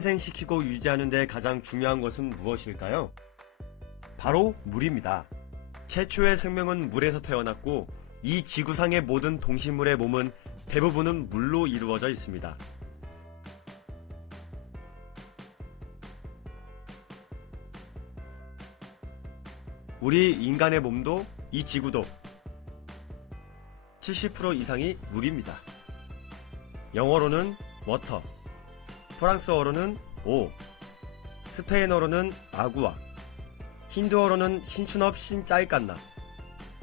탄생시키고 유지하는 데 가장 중요한 것은 무엇일까요? 바로 물입니다. 최초의 생명은 물에서 태어났고 이 지구상의 모든 동식물의 몸은 대부분은 물로 이루어져 있습니다. 우리 인간의 몸도 이 지구도 70% 이상이 물입니다. 영어로는 워터, 프랑스어로는 오, 스페인어로는 아구아, 힌두어로는 신춘업 신짜이깐나,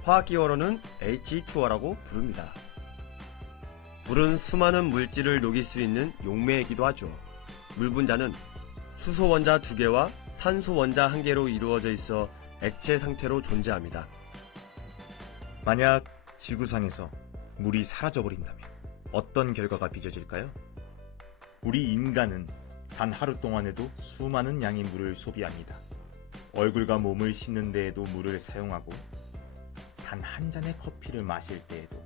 화학기어로는 H2O라고 부릅니다. 물은 수많은 물질을 녹일 수 있는 용매이기도 하죠. 물 분자는 수소 원자 2개와 산소 원자 1개로 이루어져 있어 액체 상태로 존재합니다. 만약 지구상에서 물이 사라져버린다면 어떤 결과가 빚어질까요? 우리 인간은 단 하루 동안에도 수많은 양의 물을 소비합니다. 얼굴과 몸을 씻는 데에도 물을 사용하고 단 한 잔의 커피를 마실 때에도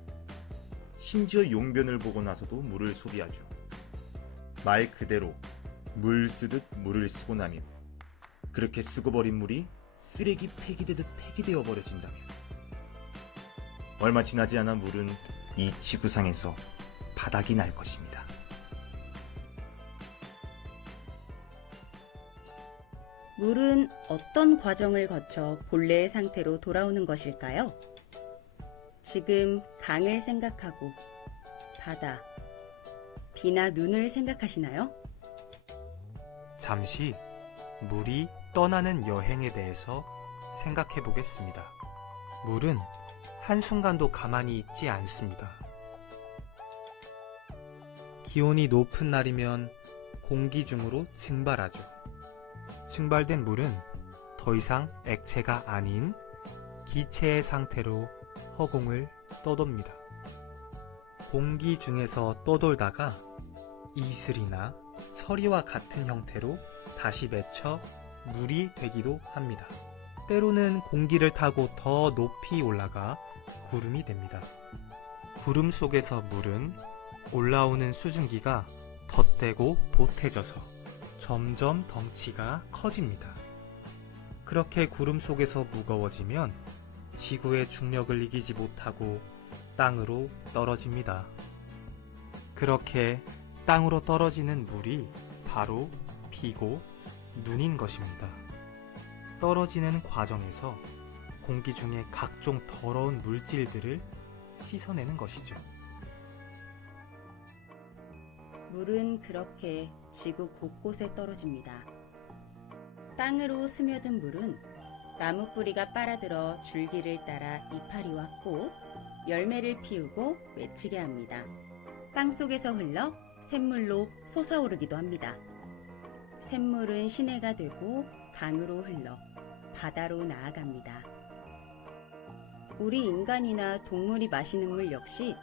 심지어 용변을 보고 나서도 물을 소비하죠. 말 그대로 물 쓰듯 물을 쓰고 나면 그렇게 쓰고 버린 물이 쓰레기 폐기되듯 폐기되어 버려진다면 얼마 지나지 않아 물은 이 지구상에서 바닥이 날 것입니다. 물은 어떤 과정을 거쳐 본래의 상태로 돌아오는 것일까요? 지금 강을 생각하고 바다, 비나 눈을 생각하시나요? 잠시 물이 떠나는 여행에 대해서 생각해 보겠습니다. 물은 한순간도 가만히 있지 않습니다. 기온이 높은 날이면 공기 중으로 증발하죠. 증발된 물은 더 이상 액체가 아닌 기체의 상태로 허공을 떠돕니다. 공기 중에서 떠돌다가 이슬이나 서리와 같은 형태로 다시 맺혀 물이 되기도 합니다. 때로는 공기를 타고 더 높이 올라가 구름이 됩니다. 구름 속에서 물은 올라오는 수증기가 덧대고 보태져서 점점 덩치가 커집니다. 그렇게 구름 속에서 무거워지면 지구의 중력을 이기지 못하고 땅으로 떨어집니다. 그렇게 땅으로 떨어지는 물이 바로 비고 눈인 것입니다. 떨어지는 과정에서 공기 중에 각종 더러운 물질들을 씻어내는 것이죠. 물은 그렇게 지구 곳곳에 떨어집니다. 땅으로 스며든 물은 나무 뿌리가 빨아들어 줄기를 따라 이파리와 꽃, 열매를 피우고 맺히게 합니다. 땅 속에서 흘러 샘물로 솟아오르기도 합니다. 샘물은 시내가 되고 강으로 흘러 바다로 나아갑니다. 우리 인간이나 동물이 마시는 물 역시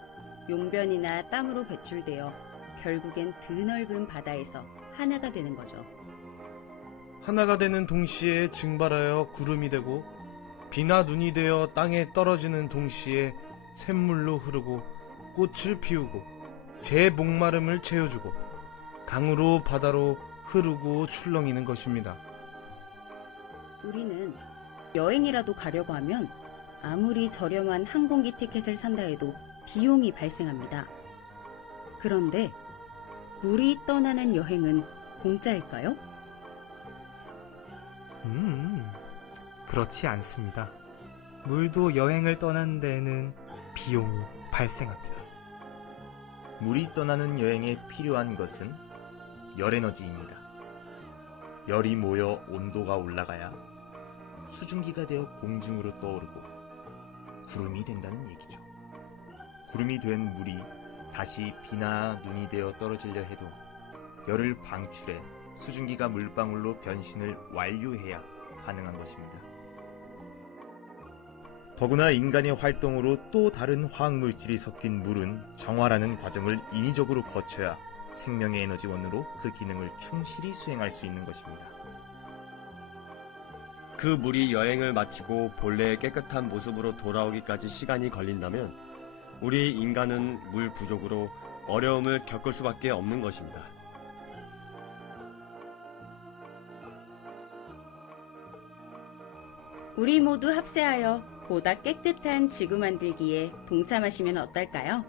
용변이나 땀으로 배출되어 결국엔 드넓은 바다에서 하나가 되는 거죠. 하나가 되는 동시에 증발하여 구름이 되고 비나 눈이 되어 땅에 떨어지는 동시에 샘물로 흐르고 꽃을 피우고 제 목마름을 채워주고 강으로 바다로 흐르고 출렁이는 것입니다. 우리는 여행이라도 가려고 하면 아무리 저렴한 항공기 티켓을 산다 해도 비용이 발생합니다. 그런데 물이 떠나는 여행은 공짜일까요? 그렇지 않습니다. 물도 여행을 떠나는 데에는 비용이 발생합니다. 물이 떠나는 여행에 필요한 것은 열에너지입니다. 열이 모여 온도가 올라가야 수증기가 되어 공중으로 떠오르고 구름이 된다는 얘기죠. 구름이 된 물이 다시 비나 눈이 되어 떨어지려 해도 열을 방출해 수증기가 물방울로 변신을 완료해야 가능한 것입니다. 더구나 인간의 활동으로 또 다른 화학물질이 섞인 물은 정화라는 과정을 인위적으로 거쳐야 생명의 에너지원으로 그 기능을 충실히 수행할 수 있는 것입니다. 그 물이 여행을 마치고 본래의 깨끗한 모습으로 돌아오기까지 시간이 걸린다면 우리 인간은 물 부족으로 어려움을 겪을 수밖에 없는 것입니다. 우리 모두 합세하여 보다 깨끗한 지구 만들기에 동참하시면 어떨까요?